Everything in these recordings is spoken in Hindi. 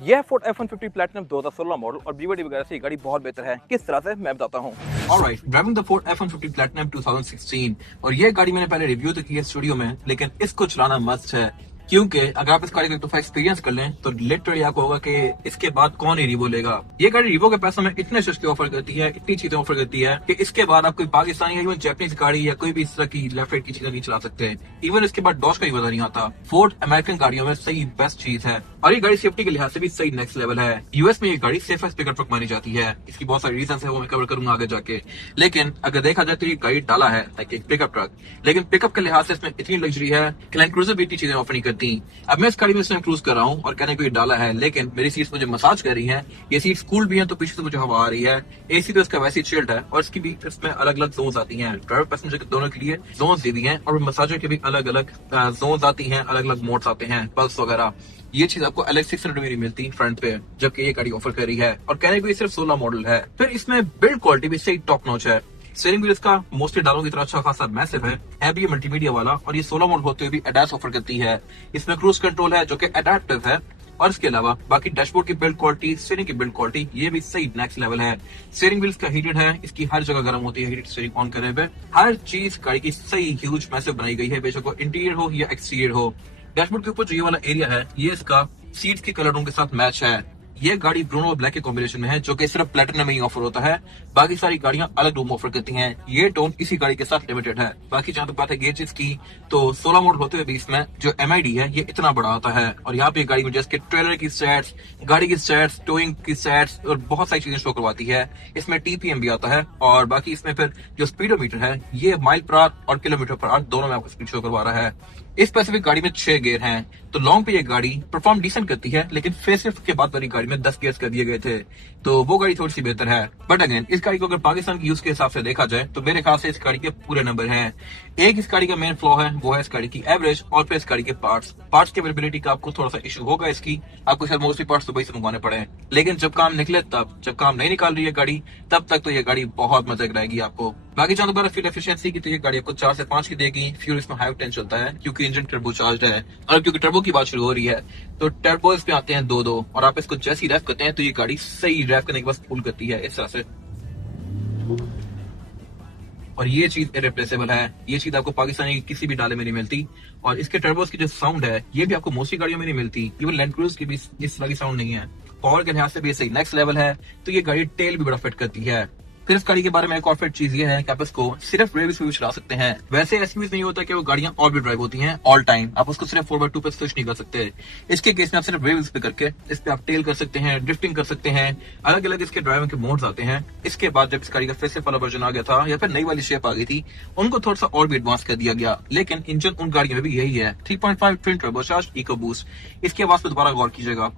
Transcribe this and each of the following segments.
यह फोर्ड F-150 प्लैटिनम 2016 मॉडल और BYD वगैरह से ये गाड़ी बहुत बेहतर है। किस तरह से मैं बताता हूँ। Alright, driving the Ford F-150 platinum 2016 और ये गाड़ी मैंने पहले रिव्यू तो की है स्टूडियो में, लेकिन इसको चलाना मस्त है क्योंकि अगर आप इस गाड़ी का एक दफा एक्सपीरियंस कर लें तो लिटरली आपको होगा कि इसके बाद कौन ही रिवो लेगा। ये गाड़ी रिवो के पैसों में इतने सस्ते ऑफर करती है, इतनी चीजें ऑफर करती है कि इसके बाद आप कोई पाकिस्तानी या इवन जापानीज गाड़ी या कोई भी इस तरह की लेफ्ट राइट की चीजें नहीं चला सकते। इवन इसके बाद डॉज का ही मजा नहीं आता। फोर्ड अमेरिकन गाड़ियों में सही बेस्ट चीज है और ये गाड़ी सेफ्टी के लिहाज से भी सही नेक्स्ट लेवल है। यूएस में ये गाड़ी सेफेस्ट पिकअप ट्रक मानी जाती है। इसकी बहुत सारी रीजन है, वो मैं कवर करूंगा आगे जाके। लेकिन अगर देखा जाए तो ये गाड़ी डाला है लाइक एक पिकअप ट्रक, लेकिन पिकअप के लिहाज से इसमें इतनी लग्जरी है कि लैंड क्रूजर भी इतनी चीजें ऑफर नहीं करती। अब मैं इस गाड़ी में इसमें क्रूज कर रहा हूँ और कहने को ये डाला है, लेकिन मेरी सीट्स मुझे मसाज कर रही है। ये सीट्स कूल भी है तो पीछे से मुझे हवा आ रही है। एसी तो इसका वैसे ही चिल्ड है और इसकी भी इसमें अलग अलग जोन्स आती हैं। ड्राइवर पैसेंजर के दोनों के लिए जोन्स दी हुई हैं और मसाजर के भी अलग अलग जोन्स आती हैं, अलग अलग मोड्स आते हैं, पल्स वगैरह। ये चीज आपको LX600 में नहीं मिलती फ्रंट पे, जबकि ये गाड़ी ऑफर कर रही है और कहने को ये सिर्फ 16 मॉडल है। फिर इसमें बिल्ड क्वालिटी भी सही टॉप नॉच है। स्टीयरिंग व्हील इसका मोस्टली डालों की तरह अच्छा खासा मैसिव है भी मल्टीमीडिया वाला, और ये 16 मॉडल होते हुए भी एडास ऑफर करती है। इसमें क्रूज कंट्रोल है जो कि एडेप्टिव है और इसके अलावा बाकी डैशबोर्ड की बिल्ड क्वालिटी, स्टीयरिंग की बिल्ड क्वालिटी ये भी सही नेक्स्ट लेवल है। स्टीयरिंग व्हील्स का हीटेड है, इसकी हर जगह गर्म होती है हीटेड स्टीयरिंग ऑन करने पे। हर चीज गाड़ी की सही ह्यूज मैसिव बनाई गई है, बेशक वो इंटीरियर हो या एक्सटीरियर हो। डैशबोर्ड के ऊपर जो ये वाला एरिया है ये इसका सीट्स के कलरों के साथ मैच है। ये गाड़ी ब्रूनो और ब्लैक के कॉम्बिनेशन में है जो कि सिर्फ प्लैटिनम में ही ऑफर होता है। बाकी सारी गाड़ियां अलग टोन ऑफर करती हैं। ये टोन इसी गाड़ी के साथ लिमिटेड है। बाकी जहां तक बात है गेजेस की, तो 16 मॉडल होते हुए भी इसमें जो MID है ये इतना बड़ा आता है। और यहाँ पे गाड़ी में जैसे ट्रेलर की स्टैट्स, गाड़ी की स्टैट्स, टोइंग की स्टैट्स और बहुत सारी चीजें शो करवाती है। इसमें TPM भी आता है और बाकी इसमें फिर जो स्पीडोमीटर है ये माइल पर आवर और किलोमीटर पर आवर दोनों में आपको स्पीड शो करवा रहा है। इस स्पेसिफिक गाड़ी में 6 गियर हैं, तो लॉन्ग पे ये गाड़ी परफॉर्म डिसेंट करती है, लेकिन फेसलिफ्ट के बाद वाली गाड़ी में 10 गियर्स कर दिए गए थे, तो वो गाड़ी थोड़ी सी बेहतर है। बट अगेन इस गाड़ी को अगर पाकिस्तान की यूज के हिसाब से देखा जाए तो मेरे ख्याल से इस गाड़ी के पूरे नंबर हैं। एक इस गाड़ी का मेन फ्लॉ है वो है इस गाड़ी की एवरेज और फिर इस गाड़ी के पार्ट्स की अवेलेबिलिटी का आपको थोड़ा सा इशू होगा। इसकी आपको शायद मोस्टली पार्ट्स दुबई से मंगवाने पड़े, लेकिन जब काम निकले तब, जब काम नहीं निकाल रही है गाड़ी तब तक तो ये गाड़ी बहुत मजा कराएगी आपको। बाकी जहां दोबारा फ्यूल एफिशिएंसी की, तो ये गाड़ी आपको 4 से 5 की देगी। फ्यूल इसमें हाई टेन चलता है क्योंकि इंजन टर्बो चार्ज है, और क्योंकि टर्बो की बात शुरू हो रही है तो टर्बो इस पे आते हैं 2-2 और आप इसको जैसे ही रैप करते हैं तो ये गाड़ी सही रैप करने के बाद फुल करती है इस तरह से। और ये चीज इरिप्लेसेबल है, ये चीज आपको पाकिस्तानी किसी भी डाले में नहीं मिलती। और इसके टर्बोस की जो साउंड है ये भी आपको मोस्टली गाड़ियों में नहीं मिलती। इवन लैंड क्रूज की भी इस तरह की साउंड नहीं है। पावर के लिहाज से भी सही नेक्स्ट लेवल है, तो ये गाड़ी टेल भी बड़ा फिट करती है। फिर इस गाड़ी के बारे में एक और फिट चीज ये है कि आप इसको सिर्फ रेस पे चला सकते हैं। वैसे एसयूवीज नहीं होता कि वो गाड़ियां ऑल व्हील ड्राइव होती हैं ऑल टाइम, आप उसको सिर्फ 4x2 पे स्विच नहीं कर सकते। इसके केस में आप सिर्फ रेस पे करके इस पे आप टेल कर सकते हैं, ड्रिफ्टिंग कर सकते हैं। अलग अलग इसके ड्राइविंग के मोड्स आते हैं। इसके बाद जब इस गाड़ी का फेसलिफ्ट वाला वर्जन आ गया था या फिर नई वाली शेप आ गई थी, उनको थोड़ा सा और भी एडवांस कर दिया गया, लेकिन इंजन उन गाड़ियों में भी यही है। 3.5 ट्विन टर्बोचार्ज इको बूस्ट। इसकी आवाज पे दोबारा गौर कीजिएगा,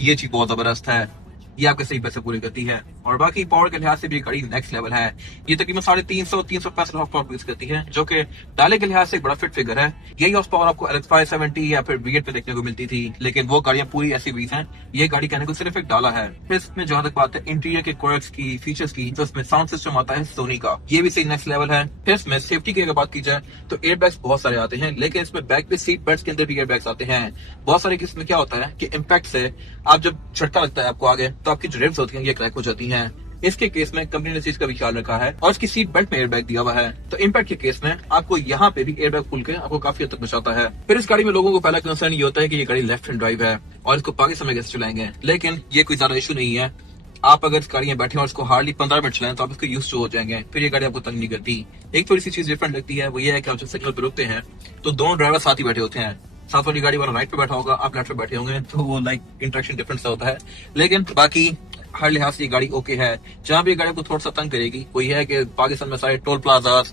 ये चीज बहुत जबरदस्त है, ये आपके सही पैसे पूरे करती है। और बाकी पावर के लिहाज से भी गाड़ी नेक्स्ट लेवल है। ये तकरीबन 350 हॉर्स पावर यूज करती है जो कि डाले के लिहाज से एक बड़ा फिट फिगर है। यही हॉर्स पावर आपको LX570 या फिर V8 पे देखने को मिलती थी, लेकिन वो गाड़ियां पूरी एसयूवीज हैं। ये गाड़ी कहने को सिर्फ एक डाला है। फिर इसमें जहां तक बात है इंटीरियर के कोडेक्स की, फीचर्स की, तो इसमें साउंड सिस्टम आता है सोनी का, ये भी सही नेक्स्ट लेवल है। फिर इसमें सेफ्टी की अगर बात की जाए तो एयर बैग्स बहुत सारे आते हैं, लेकिन इसमें बैक पे सीट बेल्ट के अंदर भी एयर बैग्स आते हैं बहुत सारे। इसमें क्या होता है कि इम्पैक्ट से आप जब झटका लगता है आपको आगे, तो आपकी जो रिब्स होती हैं ये क्रैक हो जाती हैं। इसके केस में कंपनी ने इस चीज का भी ख्याल रखा है और इसकी सीट बेल्ट में एयरबैग दिया हुआ है, तो इम्पैक्ट के केस में आपको यहाँ पे भी एयरबैग खुल के आपको काफी हद तक बचाता है। फिर इस गाड़ी में लोगों को पहला कंसर्न ये होता है कि ये गाड़ी लेफ्ट हैंड ड्राइव है और इसको पाकिस्तान में कैसे चलाएंगे, लेकिन ये कोई ज्यादा इशू नहीं है। आप अगर इस गाड़ी में बैठे और इसको हार्डली 15 मिनट चलाएं तो आप इसको यूज हो जाएंगे, फिर ये गाड़ी आपको तंग नहीं करती। एक थोड़ी सी चीज डिफरेंट लगती है, वो ये है कि आप जब सिग्नल पे रुकते हैं तो दोनों ड्राइवर साथ ही बैठे होते हैं। साथ वाली गाड़ी वाला राइट पे बैठा होगा, आप लेफ्ट पे बैठे होंगे, तो वो लाइक इंटरेक्शन डिफरेंस सा होता है। लेकिन बाकी हर लिहाज से गाड़ी ओके है। जहां भी गाड़ी को थोड़ा सा तंग करेगी वो ये है कि पाकिस्तान में सारे टोल प्लाजास,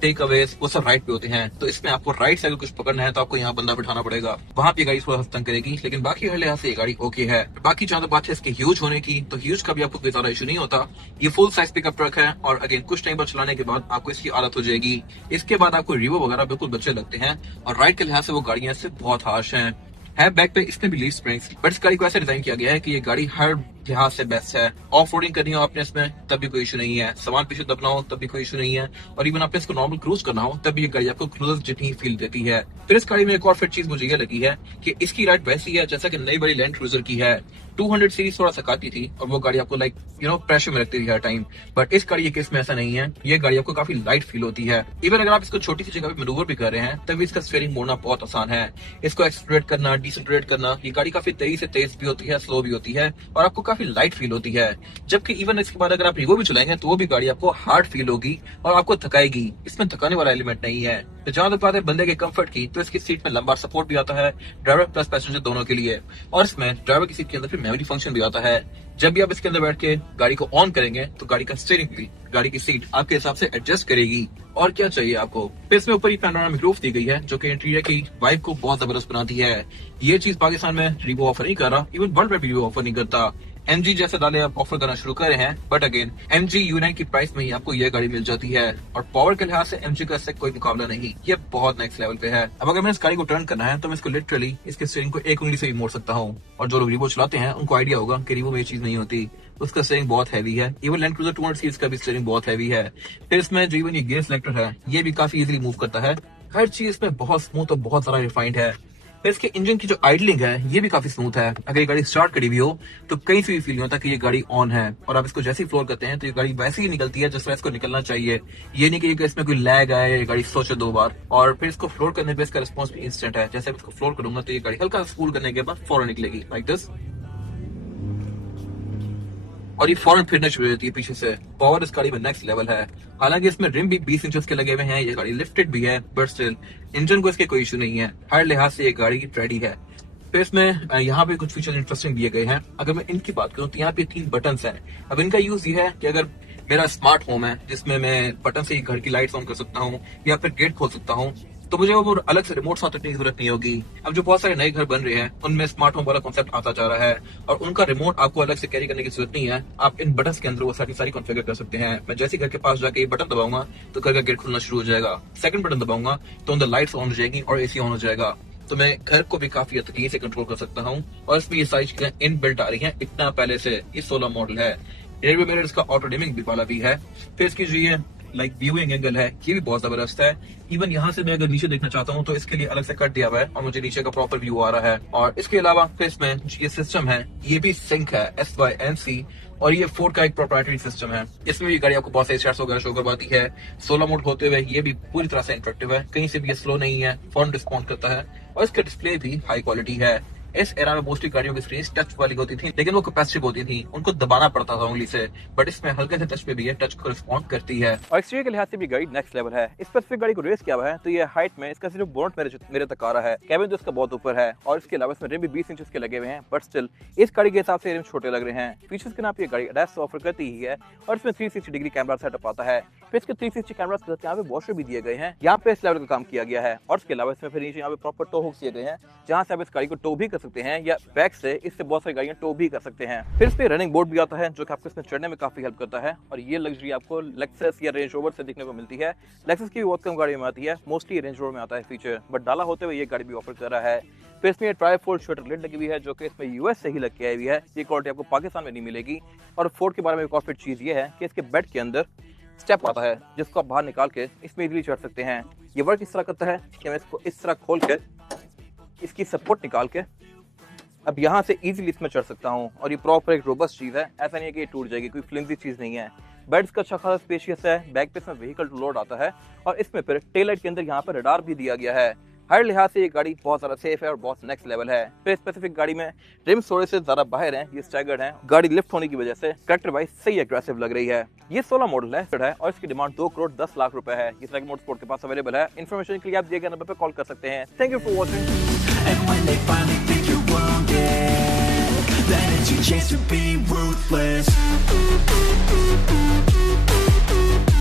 टेक अवेज वो सब राइट पे होते हैं, तो इसमें आपको राइट से अगर कुछ पकड़ना है तो आपको यहाँ बंदा बिठाना पड़ेगा, वहां पे गाड़ी थोड़ा सा तंग करेगी। लेकिन बाकी हर लिहाज से ये गाड़ी ओके है। बाकी जहां तक बात है इसके ह्यूज होने की, तो ह्यूज का भी आपको कोई ज्यादा इशू नहीं होता। ये फुल साइज पिकअप ट्रक है और अगेन कुछ टाइम पर चलाने के बाद आपको इसकी आदत हो जाएगी। इसके बाद आपको रिवो वगैरह बिल्कुल बच्चे लगते हैं और राइड के लिहाज से वो गाड़ियां इससे बहुत हार्श है बैक पे इसमें भी लीफ स्प्रिंग्स, बट इस गाड़ी को ऐसे डिजाइन किया गया है कि ये गाड़ी हर लिहाज से बेस्ट है। ऑफ रोडिंग करनी हो आपने इसमें तब भी कोई इशू नहीं है, सामान पीछे दबना हो तब भी कोई इशू नहीं है, और इवन आपने इसको नॉर्मल क्रूज करना हो तब भी ये गाड़ी आपको क्रूजर जितनी फील देती है। फिर इस गाड़ी में एक और फिट चीज मुझे ये लगी है कि इसकी राइड वैसी है जैसा कि नई बड़ी लैंड क्रूजर की है। 200 सीरीज थोड़ा सकाती थी और वो गाड़ी आपको प्रेशर में रखती थी हर टाइम, बट इस गाड़ी के केस में ऐसा नहीं है। ये गाड़ी आपको काफी लाइट फील होती है। इवन अगर आप इसको छोटी सी जगह पे मैनूवर भी कर रहे हैं तभी इसका स्टीयरिंग मोड़ना बहुत आसान है। इसको एक्सलरेट करना, डिसलरेट करना, ये गाड़ी काफी तेजी से तेज भी होती है, स्लो भी होती है, और आपको काफी लाइट फील होती है। जबकि इवन इसके बाद अगर आप रिवो भी चलाएंगे तो वो भी गाड़ी आपको हार्ड फील होगी और आपको थकाएगी। इसमें थकाने वाला एलिमेंट नहीं है। तो जहां तक बात है बंदे के कंफर्ट की, तो इसकी सीट में लंबा सपोर्ट भी आता है ड्राइवर प्लस पैसेंजर दोनों के लिए, और इसमें ड्राइवर की सीट के अंदर फिर मेमोरी फंक्शन भी आता है। जब भी आप इसके अंदर बैठ के गाड़ी को ऑन करेंगे तो गाड़ी का स्टीयरिंग भी गाड़ी की सीट आपके हिसाब से एडजस्ट करेगी। और क्या चाहिए आपको। फिर इसमें ऊपर ही पैनोरामिक रूफ दी गई है जो कि इंटीरियर की वाइब को बहुत जबरदस्त बनाती है। ये चीज पाकिस्तान में रिवो ऑफर नहीं कर रहा, इवन वर्ल्ड में भी रिवो ऑफर नहीं करता। MG जैसे डाले आप ऑफर करना शुरू कर रहे हैं, बट अगेन MG U9 की प्राइस में ही आपको ये गाड़ी मिल जाती है, और पावर के लिहाज से MG का इससे कोई मुकाबला नहीं। ये बहुत नेक्स्ट लेवल पे है। अब अगर मैं इस गाड़ी को टर्न करना है तो मैं इसको लिटरली इसके स्टीयरिंग को एक उंगली से भी मोड़ सकता हूँ, और जो लोग रिवो चलाते हैं उनको आइडिया होगा कि रिवो में ये चीज नहीं होती। उसका स्टीयरिंग बहुत हैवी है। इवन लैंड क्रूजर 200 सीरीज का भी स्टीयरिंग बहुत हैवी है। फिर इसमें जो इवन ये गियर सिलेक्टर है ये भी काफी इजीली मूव करता है। हर चीज इसमें बहुत स्मूथ और बहुत ज्यादा रिफाइंड है। फिर इसके इंजन की जो आइडलिंग है ये भी काफी स्मूथ है। अगर ये गाड़ी स्टार्ट करी भी हो तो कहीं से भी फील नहीं होता कि ये गाड़ी ऑन है, और आप इसको जैसे ही फ्लोर करते हैं तो ये गाड़ी वैसे ही निकलती है जिस तरह इसको निकलना चाहिए। ये नहीं कि इसमें कोई लैग आए, ये गाड़ी सोचे 2 बार। और फिर इसको फ्लोर करने पे इसका रिस्पॉन्स भी इंस्टेंट है। जैसे इसको फ्लोर करूंगा तो ये गाड़ी हल्का स्कूल करने के बाद फौरन निकलेगी लाइक दिस, और ये फौरन फिरने शुरू हो जाती है पीछे से। पावर इस गाड़ी में नेक्स्ट लेवल है। हालांकि इसमें रिम भी 20 इंचेस के लगे हुए हैं, ये गाड़ी लिफ्टेड भी है, बट स्टिल इंजन को इसके कोई इशू नहीं है। हर लिहाज से ये गाड़ी रेडी है। फिर इसमें यहाँ पे कुछ फीचर इंटरेस्टिंग दिए गए हैं। अगर मैं इनकी बात करूँ तो यहाँ पे 3 बटन्स हैं। अब इनका यूज ये है कि अगर मेरा स्मार्ट होम है जिसमें मैं बटन से ही घर की लाइट्स ऑन कर सकता हूँ या फिर गेट खोल सकता हूँ, तो मुझे वो अलग से रिमोट साथ रखने की जरूरत नहीं होगी। अब जो बहुत सारे नए घर बन रहे हैं उनमें स्मार्ट होम वाला कॉन्सेप्ट आता जा रहा है, और उनका रिमोट आपको अलग से कैरी करने की जरूरत नहीं है। आप इन बटन्स के अंदर वो सारी कॉन्फ़िगर कर सकते हैं। मैं जैसे घर के पास जाके ये बटन दबाऊंगा तो घर का गेट खुलना शुरू हो जाएगा। सेकंड बटन दबाऊंगा तो अंदर लाइट्स ऑन हो जाएगी और AC ऑन हो जाएगा। तो मैं घर को भी काफी तरीके से कंट्रोल कर सकता हूँ, और इसमें ये सारी चीजें इन बिल्ट आ रही है इतना पहले से। ये 16 मॉडल है। रेयर मिरर इसका ऑटो डिमिंग भी वाला भी है। फिर इसकी जो ये व्यूइंग एंगल है ये भी बहुत जबरदस्त है। इवन यहाँ से मैं अगर नीचे देखना चाहता हूँ तो इसके लिए अलग से कट दिया हुआ है और मुझे नीचे का प्रॉपर व्यू आ रहा है। और इसके अलावा फिर इसमें ये सिस्टम है ये भी सिंक है SYNC, और ये फोर्ड का एक प्रोप्राइटरी सिस्टम है। इसमें भी गाड़ी आपको बहुत सही स्टार्ट वगैरह शो करवाती है। 16 मोड होते हुए ये भी पूरी तरह से इंटरेक्टिव है, कहीं से भी ये स्लो नहीं है, फौरन रिस्पॉन्ड करता है, और इसका डिस्प्ले भी हाई क्वालिटी है। इस एरा में मोस्टली गाड़ियों की स्क्रीन टच वाली होती थी, लेकिन वो कैपेसिटिव होती थी, उनको दबाना पड़ता था उंगली से, बट इसमें हल्के से टच पे भी है, टच को रिस्पॉन्ड करती है। और एक्सटीरियर के लिहाज से भी गाड़ी नेक्स्ट लेवल है। इस स्पेसिफिक गाड़ी को रेस किया हुआ है तो ये हाइट में इसका सिर्फ बोनट मेरे तक आ रहा है, कैबिन तो इसका बहुत ऊपर है, और इसके अलावा इसमें रिम भी 20 इंचेस के लगे हुए हैं, बट स्टिल इस गाड़ी के हिसाब से रिम छोटे लग रहे हैं। फीचर्स के नाम पे ये गाड़ी एडएस ऑफर करती ही है, और इसमें 360 डिग्री कैमरा सेटअप आता है। फिर इसके 360 कैमरा के साथ यहाँ पे वॉशर भी दिए गए हैं, यहाँ पे इस लेवल का काम किया गया है। और इसके अलावा इसमें फिर नीचे यहाँ पे प्रॉपर टो हुक्स दिए गए हैं जहाँ से आप इस गाड़ी को टो भी कर सकते हैं, या बैक से इससे बहुत सारी गाड़ियां टो भी कर सकते हैं। फिर इस पे रनिंग बोर्ड भी आता है जो कि आपको इसमें चढ़ने में काफी हेल्प करता है, और ये लग्जरी आपको लेक्सस या रेंज रोवर से देखने को मिलती है। लेक्सस की भी बहुत कम गाड़ियों में आती है, मोस्टली रेंज रोवर में आता है फीचर, बट डाला होते हुए ये गाड़ी भी ऑफर कर रहा है। फिर इसमें ट्राई-फोल्ड शटर लिड लगी हुई है जो कि इसमें US से ही लग के आई हुई है। ये क्वालिटी आपको पाकिस्तान में नहीं मिलेगी। और फोर्ड के बारे में एक और फिट चीज ये है कि इसके बेड के अंदर स्टेप आता है जिसको आप बाहर निकाल के इसमें इजीली चढ़ सकते हैं। ये वर्क इस तरह करता है कि मैं इसको इस तरह खोल के इसकी सपोर्ट निकाल के अब यहाँ से इजीली इसमें चढ़ सकता हूँ, और ये प्रॉपर एक रोबस्ट चीज़ है, ऐसा नहीं है कि ये टूट जाएगी, कोई फ्लिमजी चीज़ नहीं है। बेड्स का अच्छा खासा स्पेशियस है, बैक पे इसमें व्हीकल टू लोड आता है, और इसमें फिर टेल लाइट के अंदर यहाँ पर रडार भी दिया गया है। हर लिहाज से ये गाड़ी बहुत ज़्यादा सेफ है और बहुत नेक्स्ट लेवल है। फिर स्पेसिफिक गाड़ी में रिम्स थोड़े से ज़्यादा बाहर हैं, ये स्टैगर्ड हैं, गाड़ी लिफ्ट होने की वजह से कैरेक्टर वाइज सही एग्रेसिव लग रही है। ये 16 मॉडल है और इसकी डिमांड 2 करोड़ 10 लाख रुपए है। ये सेगमेंट मोटरस्पोर्ट के पास अवेलेबल है। इन्फॉर्मेशन के लिए आप दिए गए नंबर पर कॉल कर सकते हैं। Thank you for watching. And when they finally think you're wounded, then it's your chance to be ruthless.